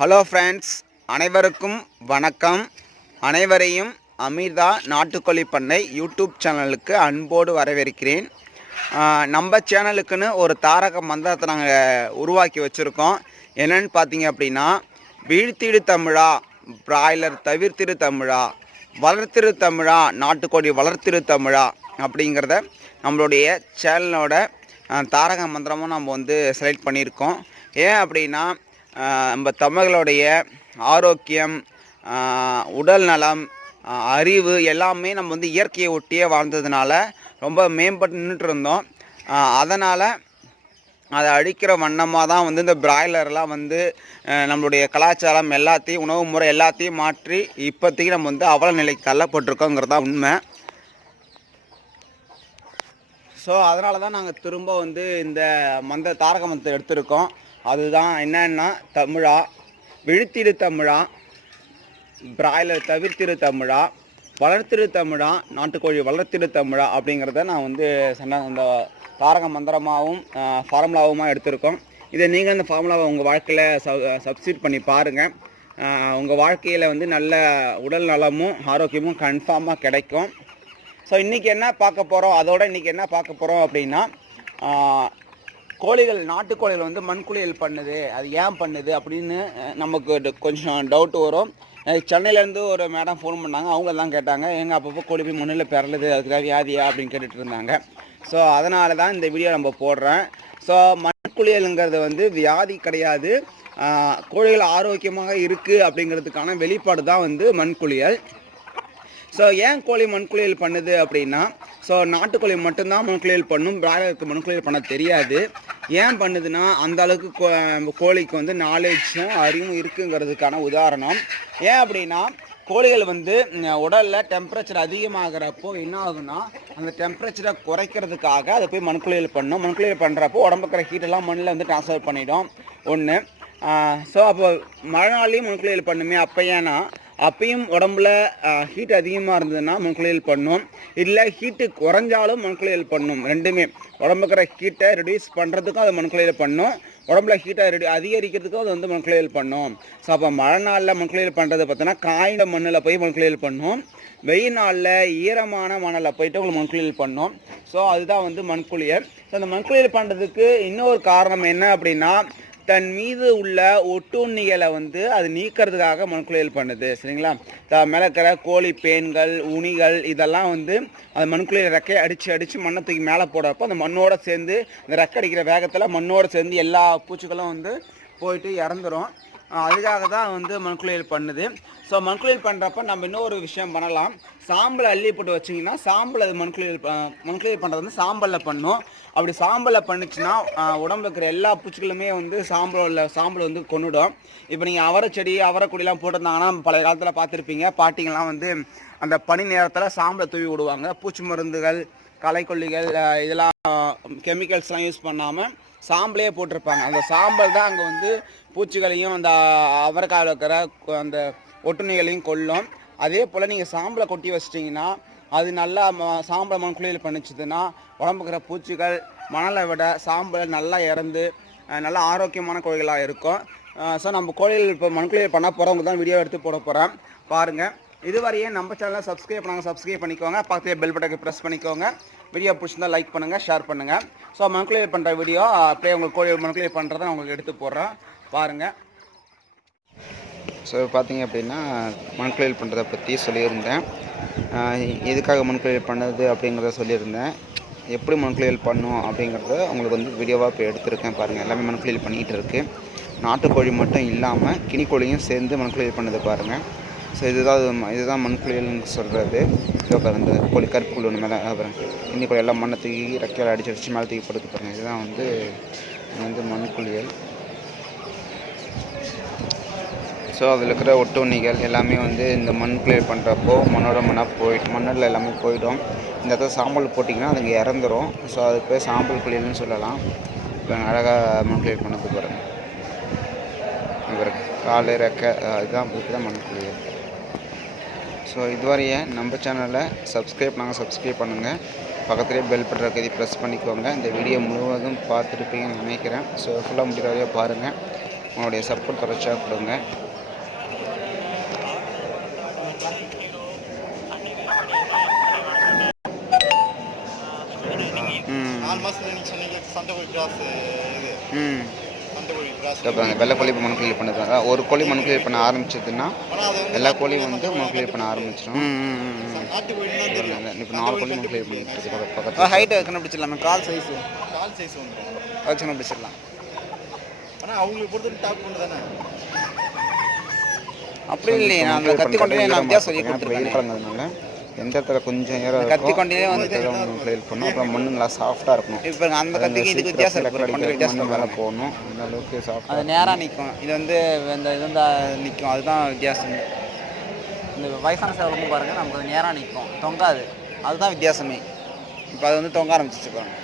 Hello friends, அனைவருக்கும் வணக்கம். அனைவரையும் அமிர்தா நாட்டுக்கோழி பண்ணை யூடியூப் சேனலுக்கு அன்போடு வரவேற்கிறேன். நம்ம சேனலுக்குன்னு ஒரு தாரக மந்திரத்தை நாங்கள் உருவாக்கி வச்சுருக்கோம். என்னென்னு பார்த்தீங்க அப்படின்னா, வீழ்த்திடு தமிழா, பிராய்லர் தவிர்த்திடு தமிழா, வளர்த்திடு தமிழா, நாட்டுக்கோழி வளர்த்திடு தமிழா அப்படிங்கிறத நம்மளுடைய சேனலோட தாரக மந்திரமும் நம்ம செலக்ட் பண்ணியிருக்கோம். ஏன் அப்படின்னா, நம்ம தமிழர்களுடைய ஆரோக்கியம், உடல் நலம், அறிவு எல்லாமே நம்ம இயற்கையை ஒட்டியே வாழ்ந்ததுனால ரொம்ப மேம்பட்டு நின்றுட்டு இருந்தோம். அதனால் அதை அழிக்கிற வண்ணமாக தான் இந்த பிராய்லர்லாம் நம்மளுடைய கலாச்சாரம் எல்லாத்தையும், உணவு முறை எல்லாத்தையும் மாற்றி இப்போதைக்கு நம்ம அவல நிலைக்கு தள்ளப்பட்டிருக்கோங்கிறது தான் உண்மை. ஸோ அதனால தான் நாங்கள் திரும்ப இந்த தாரக மந்திரத்தை எடுத்திருக்கோம். அதுதான் என்னன்னா, தமிழா விழுத்திடு தமிழா, பிராய்லர் தவிர்த்திடு தமிழா, வளர்த்திடு தமிழா, நாட்டுக்கோழி வளர்த்திடு தமிழா அப்படிங்கிறத நான் இந்த தாரக மந்திரமாகவும் ஃபார்முலாவுமாக எடுத்திருக்கோம். இதை நீங்கள் அந்த ஃபார்முலாவை உங்கள் வாழ்க்கையில் சப்ஸ்டியூட் பண்ணி பாருங்கள். உங்கள் வாழ்க்கையில் நல்ல உடல் நலமும் ஆரோக்கியமும் கன்ஃபார்மாக கிடைக்கும். ஸோ இன்றைக்கி என்ன பார்க்க போகிறோம், இன்றைக்கி என்ன பார்க்க போகிறோம் அப்படின்னா, கோழிகள், நாட்டுக்கோழிகள் மண்குளியல் பண்ணுது, அது ஏன் பண்ணுது அப்படின்னு நமக்கு கொஞ்சம் டவுட் வரும். சென்னையிலேருந்து ஒரு மேடம் ஃபோன் பண்ணாங்க. அவங்க தான் கேட்டாங்க, எங்கள் அப்பப்போ கோழி போய் மண்ணில் பிறலுது, அதுக்கு வியாதியா அப்படின்னு கேட்டுட்டு இருந்தாங்க. ஸோ அதனால தான் இந்த வீடியோ நம்ம போடுறேன். ஸோ மண்குளியலுங்கிறது வியாதி கிடையாது, கோழிகள் ஆரோக்கியமாக இருக்குது அப்படிங்கிறதுக்கான வெளிப்பாடு தான் மண்குளியல். ஸோ ஏன் கோழி மண்குளியல் பண்ணுது அப்படின்னா, ஸோ நாட்டுக்கோழி மட்டும்தான் மண்குளியல் பண்ணும், பிராய்லருக்கு மண்குளியல் பண்ண தெரியாது. ஏன் பண்ணுதுன்னா, அந்த அளவுக்கு கோழிக்கு நாலேஜும் அறிவும் இருக்குங்கிறதுக்கான உதாரணம். ஏன் அப்படின்னா, கோழிகள் உடலில் டெம்பரேச்சர் அதிகமாகிறப்போ என்ன ஆகுனா, அந்த டெம்பரேச்சரை குறைக்கிறதுக்காக அதை போய் மண்குளியல் பண்ணும். மண்குளியல் பண்ணுறப்போ உடம்புக்கிற ஹீட்டெல்லாம் மண்ணில் ட்ரான்ஸ்ஃபர் பண்ணிடும் ஒன்று. ஸோ அப்போ மழை நாள்லேயும் மண்குளியல் பண்ணுமே. அப்போ ஏன்னா, அப்பயும் உடம்புல ஹீட் அதிகமாக இருந்ததுன்னா மண்குளியல் பண்ணும், இல்லை ஹீட்டு குறைஞ்சாலும் மண்குளியல் பண்ணும். ரெண்டுமே உடம்புக்கிற ஹீட்டை ரெடியூஸ் பண்ணுறதுக்கும் அது மண்குளியல் பண்ணும், உடம்புல ஹீட்டை அதிகரிக்கிறதுக்கும் அது மண்குளியல் பண்ணும். ஸோ அப்போ மழை நாளில் மண்குளியல் பண்ணுறது பார்த்தோன்னா காய்ந்த மண்ணில் போய் மண்குளியல் பண்ணும், வெயில் நாளில் ஈரமான மண்ணில் போயிட்டு உங்களுக்கு மண்குளியல் பண்ணும். ஸோ அதுதான் மண்குளியல். ஸோ அந்த மண்குளியல் பண்ணுறதுக்கு இன்னொரு காரணம் என்ன அப்படின்னா, தன் மீது உள்ள ஒட்டுண்ணிகளை அது நீக்கிறதுக்காக மண்குளியல் பண்ணுது. சரிங்களா? மேலே இருக்கிற கோழி பேன்கள், உணிகள் இதெல்லாம் அது மண்குளியல் ரெக்கையை அடித்து மண்ணை தூக்கி மேலே போடுறப்போ அந்த மண்ணோடு சேர்ந்து, இந்த ரெக்கை அடிக்கிற வேகத்தில் மண்ணோடு சேர்ந்து எல்லா பூச்சிகளும் போயிட்டு இறந்துடும். அதுக்காக தான் மண்குளியல் பண்ணுது. ஸோ மண்குளியல் பண்ணுறப்ப நம்ம இன்னொரு விஷயம் பண்ணலாம். சாம்பலை அள்ளி போட்டு வச்சிங்கன்னா சாம்பல் அது மண்குளியல் பண்ணுறது சாம்பலில் பண்ணும். அப்படி சாம்பலில் பண்ணிச்சுன்னா உடம்புல இருக்கிற எல்லா பூச்சிகளுமே சாம்பல் கொன்னுடும். இப்போ நீங்கள் அவரை செடி, அவரை கொடியெலாம் போட்டிருந்தாங்கன்னா பழைய காலத்தில் பார்த்துருப்பீங்க, பாட்டிங்கெல்லாம் அந்த பனி நேரத்தில் சாம்பலை தூவி விடுவாங்க. பூச்சி மருந்துகள், களைக்கொல்லிகள் இதெல்லாம் கெமிக்கல்ஸ்லாம் யூஸ் பண்ணாமல் சாம்பலே போட்டிருப்பாங்க. அந்த சாம்பல் தான் அங்கே பூச்சிகளையும் அந்த அவரைக்காயில் இருக்கிற அந்த ஒட்டுண்ணிகளையும் கொல்லும். அதே போல் நீங்கள் சாம்பலை கொட்டி வச்சிட்டிங்கன்னா, அது நல்லா சாம்பலை மண்குளியல் பண்ணிச்சுதுன்னா உடம்புக்கிற பூச்சிகள் மணலை விட சாம்பல் நல்லா இறந்து நல்லா ஆரோக்கியமான கோழிகளாக இருக்கும். ஸோ நம்ம கோழிகள் இப்போ மண்குளியல் பண்ண போகிறவங்க தான் வீடியோ எடுத்து போட போகிறேன், பாருங்கள். இதுவரையே நம்ம சேனலை சப்ஸ்கிரைப் பண்ணிக்கோங்க, பக்கத்தில் பெல் பட்டனை ப்ரெஸ் பண்ணிக்கோங்க. வீடியோ பிடிச்சிருந்தால் லைக் பண்ணுங்கள், ஷேர் பண்ணுங்கள். ஸோ மண்குளியல் பண்ணுற வீடியோ அப்படியே உங்களுக்கு கோழி மண்குளியல் பண்ணுறதை நான் உங்களுக்கு எடுத்து போடுறேன், பாருங்கள். ஸோ பார்த்தீங்க அப்படின்னா, மண்குளியல் பண்ணுறதை பற்றி சொல்லியிருந்தேன். எதுக்காக மண்குளியல் பண்ணது அப்படிங்கிறத சொல்லியிருந்தேன். எப்படி மண்குளியல் பண்ணும் அப்படிங்கிறத உங்களுக்கு வீடியோவாக இப்போ எடுத்திருக்கேன், பாருங்கள். எல்லாமே மண்குளியல் பண்ணிகிட்டு இருக்குது. நாட்டுக்கோழி மட்டும் இல்லாமல் கினிக்கோழியும் சேர்ந்து மண்குளியல் பண்ணது பாருங்கள். ஸோ இதுதான் மண்குளியல்னு சொல்கிறது. ஸோ இந்த கோழி கருப்பு கோழி ஒன்று மேலே பாருங்கள், கினிக்கோழி எல்லாம் மண்ணை தூக்கி ரெக்கையில் அடிச்சு மேலே தூக்கி போட்டு பாருங்கள். இதுதான் மண்குளியல். ஸோ அதில் இருக்கிற ஒட்டுண்ணிகள் எல்லாமே இந்த மண்குளியல் பண்ணுறப்போ மண்ணில் எல்லாமே போயிடும். இந்த இடத்துல சாம்பல் போட்டிங்கன்னா அதுங்க இறந்துடும். ஸோ அதுக்கு பேர் சாம்பல் குளியல்னு சொல்லலாம். இப்போ அழகாக மண்குளியல் பண்ணது பாருங்கள். கால் ரெக்கை இதுதான் மண்குளியல். ஸோ இதுவரையே நம்ம சேனலை சப்ஸ்கிரைப் பண்ணுங்கள், பக்கத்துலேயே பெல் பட்டன் இருக்கிறதை ப்ரெஸ் பண்ணிக்கோங்க. இந்த வீடியோ முழுவதும் பார்த்துருப்பீங்கன்னு நினைக்கிறேன். ஸோ ஃபுல்லாக முடிகிற வரையும் பாருங்கள். உங்களுடைய சப்போர்ட் தொடர்ச்சியாக கொடுங்க. வெள்ளை கோழி இப்போ மண் கிளியர் பண்ணுறாங்க. ஒரு கோழி மண் கிளியர் பண்ண ஆரம்பிச்சதுன்னா எல்லா கோழியும் வந்து மண் கிளியர் பண்ண ஆரம்பிச்சிடும். இப்போ 4 கோழி மண் கிளியர் பண்ணிட்டு இருக்கு. பக்கத்தில் ஹைட்டை கண்டுபிடிச்சிடலாமே, கால் சைஸ் வந்துடும், வச்சு கண்டுபிடிச்சிடலாம். ஆனால் அவங்களுக்கு பொறுத்தவரை டாப் கொண்டு தானே அப்படி இல்லையே. நான் அந்த கத்தி கொண்டே நான் வித்தியாசம் சொல்லி கொடுத்துருக்கேன். எந்த இடத்துல கொஞ்சம் கத்தி கொண்டே வந்து கிளியர் பண்ணணும். அப்புறம் மண் நல்லா சாஃப்டாக இருக்கணும். இப்போ அந்த கத்திக்கு இதுக்கு வித்தியாசம் இருக்குது. மேலே போகணும், அந்த அளவுக்கு சாஃப்ட், அது நேராக நிற்கும். இது வந்து இந்த இது வந்து நிற்கும், அதுதான் வித்தியாசம். இந்த வயசான சேவலும் பாருங்கள், நமக்கு அது நேராக நிற்கும், தொங்காது, அதுதான் வித்தியாசமே. இப்போ அது வந்து தொங்க ஆரம்பிச்சிச்சு பாருங்க.